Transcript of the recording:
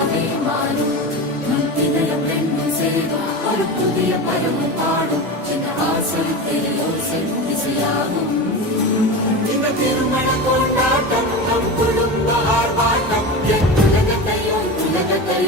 உலகாவே மாறும். நம் இதயம் ரெண்டும் சேரும் ஒரு புதிய பருவம் பாடும். சின்ன வாசல் பெரியோசை திசையாகும். இந்த திருமண கொண்டாட்டம் நம் குடும்ப ஆர்ப்பாட்டம். என் உலகத்தையும் உலகத்தை